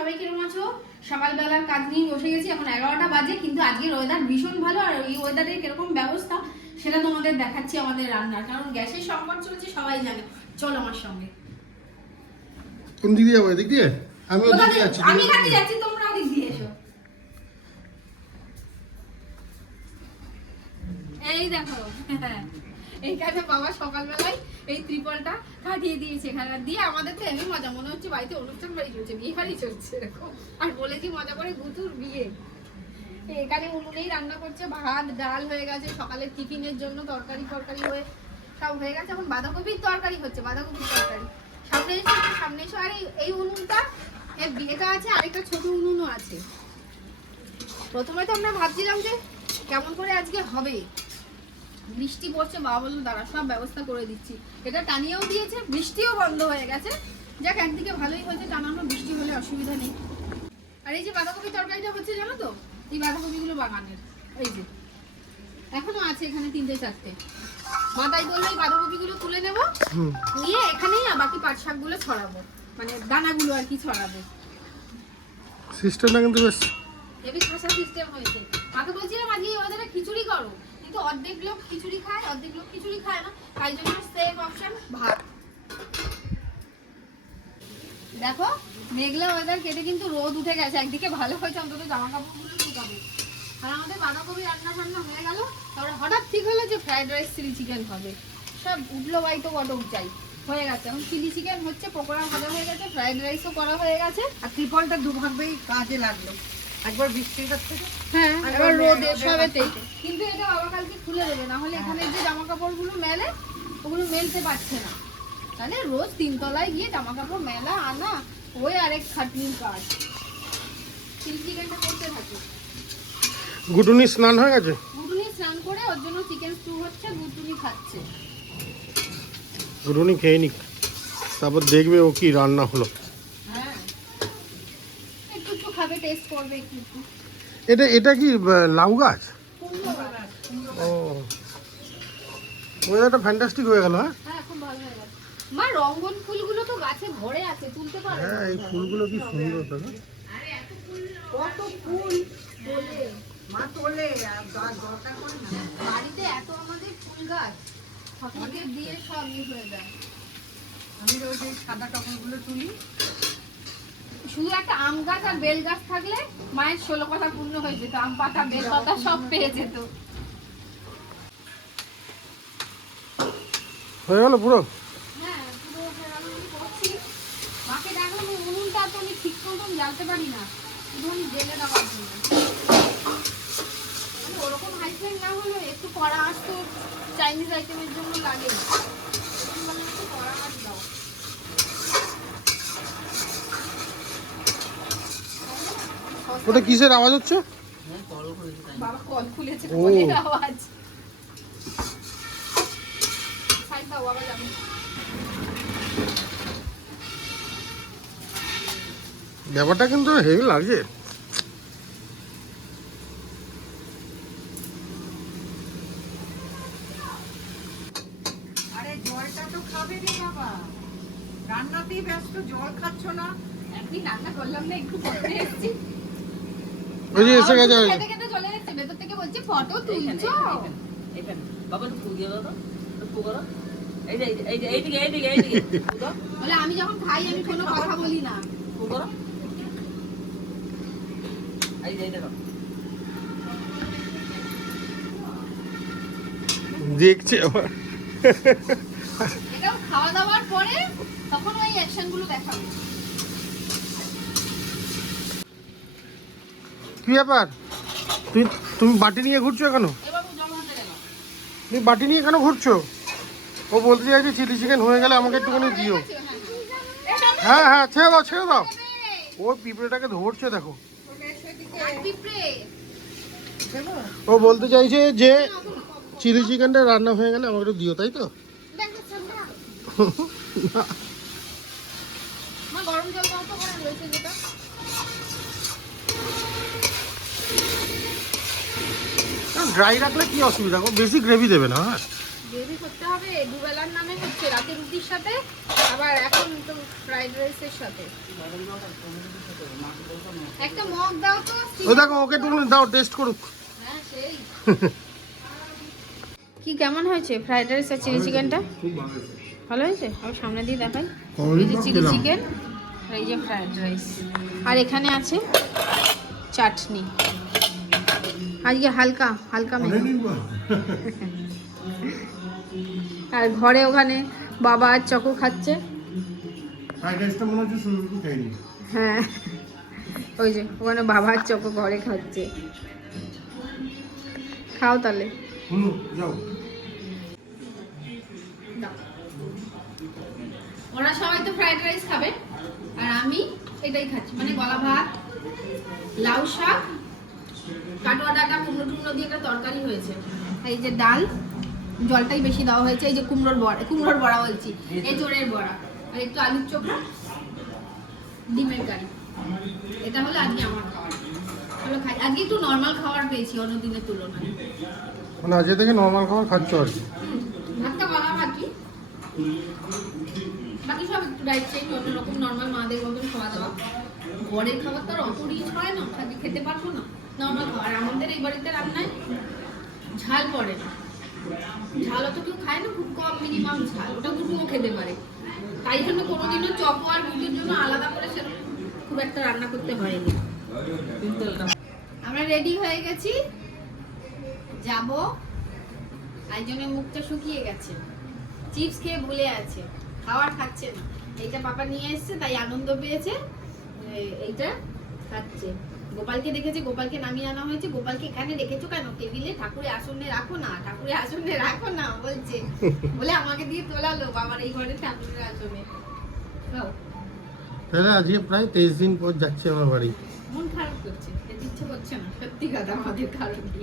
সবাই কিরকম আছো? সকালবেলার কাজ নিয়ে বসে গেছি, এখন 11টা বাজে, কিন্তু আজকের ওয়েদার ভীষণ ভালো। আর এই ওয়েদারের কিরকম ব্যবস্থা সেটা তোমাদের দেখাচ্ছি আমাদের রান্নার, কারণ গ্যাসের সংকট চলছে সবাই জানে। চলো আমার সঙ্গে। কোন দিক দিয়ে যাবো? এদিক দিয়ে? আমি ওদিক দিয়ে যাচ্ছি। আমি ঘাটে যাচ্ছি, তোমরা ওদিক দিয়ে এসো। এই দেখো, এইখানে বাবা সকালবেলায় এই ত্রিপলটা কাটিয়ে দিয়েছে, এখানে দিয়ে আমাদের তো এমনি মজা, মনে হচ্ছে বাড়িতে অনুষ্ঠান বাড়ি চলছে, বিয়ে বাড়ি চলছে এরকম। আর বলেছি মজা করে গুতুর বিয়ে। এখানে উনুনেই রান্না করছে, ভাত ডাল হয়ে গেছে, সকালের টিফিনের জন্য তরকারি হয়ে সব হয়ে গেছে। এখন বাঁধাকপির তরকারি হচ্ছে, বাঁধাকপির তরকারি। সামনে এসো। আর এই উনুনটা এটা আছে, আরেকটা ছোট উনুনও আছে। প্রথমে তো আমরা ভাবছিলাম যে কেমন করে আজকে হবে, বৃষ্টি পড়ছে, বাবা বললো দাঁড়া সব ব্যবস্থা করে দিচ্ছি। এটা টানিয়েও দিয়েছে, বৃষ্টিও বন্ধ হয়ে গেছে। যাক, একদিকে ভালোই হয়েছে টানানো, বৃষ্টি হলে অসুবিধা নেই। আর এই যে বাঁধাকপি তরকারিটা হচ্ছে জানো তো, এই বাঁধাকপিগুলো বাগানের, এই যে এখনো আছে এখানে 3-4টে। মাথায় বললো এই বাঁধাকপিগুলো তুলে নেবো, নিয়ে এখানেই বাকি পাট শাকগুলো ছড়াবো, মানে দানাগুলো আর কি ছড়াবো। সিস্টেমটা কিন্তু বেশ হেভি খাসা সিস্টেম হয়েছে। মাকে বলছিলাম আজকে ওদের খিচুড়ি করো, কিন্তু অর্ধেক লোক খিচুড়ি খায়, অর্ধেক লোক খিচুড়ি খায় না, তাই জন্য সেফ অপশন ভাত। দেখো মেঘলা ওয়েদার কেটে কিন্তু রোদ উঠে গেছে, একদিকে ভালো হয়েছে, অন্তত জামা কাপড়গুলো শুকাবে। আর আমাদের বাঁধাকপি রান্না হয়ে গেল। তারপরে হঠাৎ ঠিক হলো যে ফ্রাইড রাইস চিলি চিকেন হবে। সব উঠলো বাই তো বড় উঠাই হয়ে গেছে। এখন চিলি চিকেন হচ্ছে, পকোড়া ভাজা হয়ে গেছে, ফ্রাইড রাইসও করা হয়ে গেছে। আর ত্রিপলটা দুভাবেই কাজে লাগলো, একবার বৃষ্টির কাছ থেকে, হ্যাঁ এবার রোদে সবেতেই। কিন্তু এটা বাবা কালকে খুলে দেবে, না হলে এখানে যে জামা কাপড়গুলো মেলে ওগুলো মেলতে পারছে না। তাহলে রোজ 3 তলায় গিয়ে জামা কাপড় মেলা আনা ওই আরেক খাটনির কাজ। চিলি চিকেনটা করতে থাকি। গুটুনি স্নান হয়ে গেছে? গুটুনি স্নান করে ওর জন্য চিকেন স্টু হচ্ছে, গুটুনি খাচ্ছে। গুটুনি খেয়ে নিক, তারপর দেখবে ও কি রান্না হলো। হ্যাঁ একটু খাবে, টেস্ট করবে একটু। এটা কি লাউ গাছ? কুমড়ো গাছ। ও, ওয়েদারটা ফ্যান্টাস্টিক হয়ে গেল। হ্যাঁ হ্যাঁ খুব ভালো হয়ে গেছে। মা রঙ্গন ফুলগুলো তো গাছে ভরে আছে, তুলতে পারো? হ্যাঁ, এই ফুলগুলো কি সুন্দর দাদা। কত ফুল তোলে, মা তোলে আর দরকার করে না। বাড়িতে এত আমাদের ফুল গাছ, ফটোকে দিয়ে সব হয়ে যায়। আমি রোজ এই সাদা কাপড়গুলো তুলি। শুধু একটা আম গাছ আর বেল গাছ থাকলে মায়ের 16 কথা পূর্ণ হয়ে যেত, আম পাতা বেল পাতা সব পেয়ে যেত। হয়ে গেল পুরো? হ্যাঁ পুরো রান্নাবান্না করছি। মাকে দেখলাম উনুনটা তো আমি ঠিক মতন জ্বালতে পারি না, শুধু আমি জেলে দেওয়ার জন্য। মানে ওরকম হাই ফ্লেম না হলে একটু কড়া আঁচ তো চাইনিজ আইটেমের জন্য লাগে। মানে একটু কড়া আঁচ দাও। ওটা কিসের আওয়াজ হচ্ছে? বাবা কল খুলেছে, ও। কলের আওয়াজ। সাইড দাও বাবা, যাবে। ব্যাপারটা কিন্তু হেভি লাগছে। আরে জলটা তো খাবে রে বাবা, রান্নাতেই ব্যস্ত, জল খাচ্ছ না। একদিন রান্না করলাম না, একটু করতে এসেছি। ওই যে এসে গেছে। খেতে খেতে চলে যাচ্ছে, ভেতর থেকে বলছে ফটো তুলছো। এখানে বাবা একটু ফুল দিয়ে দাও তো, একটু ফুল করো। এইদিকে ফুল দাও, বলে আমি যখন খাই আমি কোনো কথা বলি না। ফুল করো। এই দেখো দেখছে আবার। এটাও খাওয়া দাওয়ার পরে তখন ওই অ্যাকশন গুলো দেখাবো। কি ব্যাপার, তুমি বাটি নিয়ে ঘুরছো কেন? এবার জল হাতে গেল। তুমি বাটি নিয়ে কেন ঘুরছো? ও বলতে চাইছে চিলি চিকেন হয়ে গেলে আমাকে একটুখানি দিও। হ্যাঁ হ্যাঁ, ছেড়ে দাও। ও পিঁপড়েটাকে ধরছে দেখো। ও বলতে চাইছে যে চিলি চিকেনটা রান্না হয়ে গেলে আমাকে একটু দিও, তাই তো? গরম জল দাও তো, গরম রয়েছে যেটা। ড্রাই রাখলে কি অসুবিধা, বেশি গ্রেভি দেবে না। হ্যাঁ গ্রেভি করতে হবে, দুবেলার নামে হচ্ছে, রাতে রুটির সাথে আবার এখন তো ফ্রাইড রাইসের সাথে। একটা মগ দাও তো। ও দেখো ওকে একটু দাও, টেস্ট করুক। হ্যাঁ সেই। কি কেমন হয়েছে ফ্রাইড রাইস আর চিলি চিকেনটা? ভালো হয়েছে। আমি সামনে দিয়ে দেখাই। এই যে চিলি চিকেন আর এই যে ফ্রাইড রাইস, আর এখানে আছে চাটনি। আজকে হালকা হালকা মেনু। আর ঘরে ওখানে বাবা আর চকো খাচ্ছে। ফ্রাইড রাইসটা মনে হচ্ছে শুধু খাইনি। হ্যাঁ ওই যে ওখানে বাবা আর চকো ঘরে খাচ্ছে। খাও তাহলে। যাও। ওরা সবাই তো ফ্রাইড রাইস খাবে আর আমি এটাই খাচ্ছি, মানে গলা ভাত, লাউ শাক, কাটোয়া ডাঁটা, কুমড়ো টুমড়ো দিয়ে একটা তরকারি হয়েছে। এই যে ডাল, জলটাই বেশি দেওয়া হয়েছে। এই যে কুমড়োর বড়া বলছি, এঁচোড়ের বড়া, আর একটু আলুর চোখা, ডিমের কারি। এটা হলো আজকে আমার খাবার। চলো খাই। আজকে একটু নর্মাল খাবার পেয়েছি অন্য দিনের তুলনায়। মানে আজকে থেকে নর্মাল খাবার খাচ্ছ আর কি। ভাতটা গলা ভাতি, বাকি সব একটু ডাইট চেঞ্জ, অন্যরকম নর্মাল মাদের মতন খাওয়া দাওয়া। ঘরের খাবার তো আর অত রিচ হয় না, আজকে খেতে পারবো না। নর্মাল খাবার। আমাদের এই বাড়িতে রান্নায় ঝাল পড়ে না, ঝাল অত কেউ খায় না, খুব কম মিনিমাম ঝাল, ওটা কুটুমও খেতে পারে। তাই জন্য কোনোদিনও চকো আর রুটির জন্য আলাদা করে সেরকম খুব একটা রান্না করতে হয়নি। আমরা রেডি হয়ে গেছি, যাব। তাই জন্য মুখটা শুকিয়ে গেছে, চিপস খেয়ে ভুলে আছে, খাওয়ার খাচ্ছে না। এইটা পাপা নিয়ে এসেছে তাই আনন্দ পেয়েছে, এইটা খাচ্ছে। গোপালকে দেখেছে, গোপালকে নামিয়ে আনা হয়েছে। গোপালকে এখানে রেখেছো কেন? টেবিলে ঠাকুরের আসনে রাখো না, ঠাকুরের আসনে রাখো না বলছে, বলে আমাকে দিয়ে তোলালো বাবার এই ঘরে ঠাকুরের আসনে। তাহলে আজকে প্রায় 23 দিন পর যাচ্ছে আমার বাড়ি। মন খারাপ করছে, যেতে ইচ্ছে করছে না, সত্যি কথা আমাদের কারণ কি।